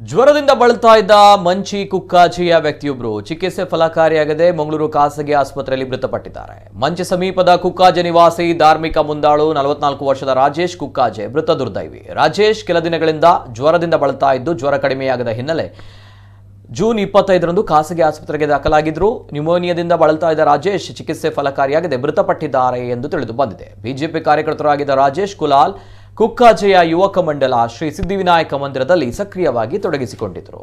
ಜ್ವರದಿಂದ ಬಳಲ್ತಾ ಇದ್ದ ಮಂಚಿ ಕುಕ್ಕಾಜಿಯ ವ್ಯಕ್ತಿಯೊಬ್ಬರು ಚಿಕಿತ್ಸೆ ಫಲಕಾರಿಯಾಗದೆ ಮಂಗಳೂರು ಖಾಸಗಿ ಆಸ್ಪತ್ರೆಯಲ್ಲಿ ಮೃತಪಟ್ಟಿದ್ದಾರೆ. ಮಂಚಿ ಸಮೀಪದ ಕುಕ್ಕಾಜೆ ನಿವಾಸಿ ಧಾರ್ಮಿಕ ಮುಂದಾಳು 44 ವರ್ಷದ ರಾಜೇಶ್ ಕುಕ್ಕಾಜೆ ಮೃತ ದುರ್ದೈವಿ. ರಾಜೇಶ್ ಕೆಲ ದಿನಗಳಿಂದ ಜ್ವರದಿಂದ ಬಳಲ್ತಾ ಇದ್ದು ಜ್ವರ ಕಡಿಮೆಯಾಗದ ಹಿನ್ನೆಲೆ ಜೂನ್ 25ರಂದು ಖಾಸಗಿ ಆಸ್ಪತ್ರೆಗೆ ದಾಖಲಾಗಿದ್ರು. ನ್ಯೂಮೋನಿಯಾದಿಂದ ಬಳಲ್ತಾ ಇದ್ದ ರಾಜೇಶ್ ಚಿಕಿತ್ಸೆ ಫಲಕಾರಿಯಾಗದೆ ಮೃತಪಟ್ಟಿದ್ದಾರೆ ಎಂದು ತಿಳಿದು ಬಂದಿದೆ. ಬಿಜೆಪಿ ಕಾರ್ಯಕರ್ತರಾಗಿದ್ದ ರಾಜೇಶ್ ಕುಲಾಲ್ ಕುಕ್ಕಾಜೆಯ ಯುವಕ ಮಂಡಲ ಶ್ರೀ ಸಿದ್ಧಿವಿನಾಯಕ ಮಂದಿರದಲ್ಲಿ ಸಕ್ರಿಯವಾಗಿ ತೊಡಗಿಸಿಕೊಂಡಿದ್ದರು.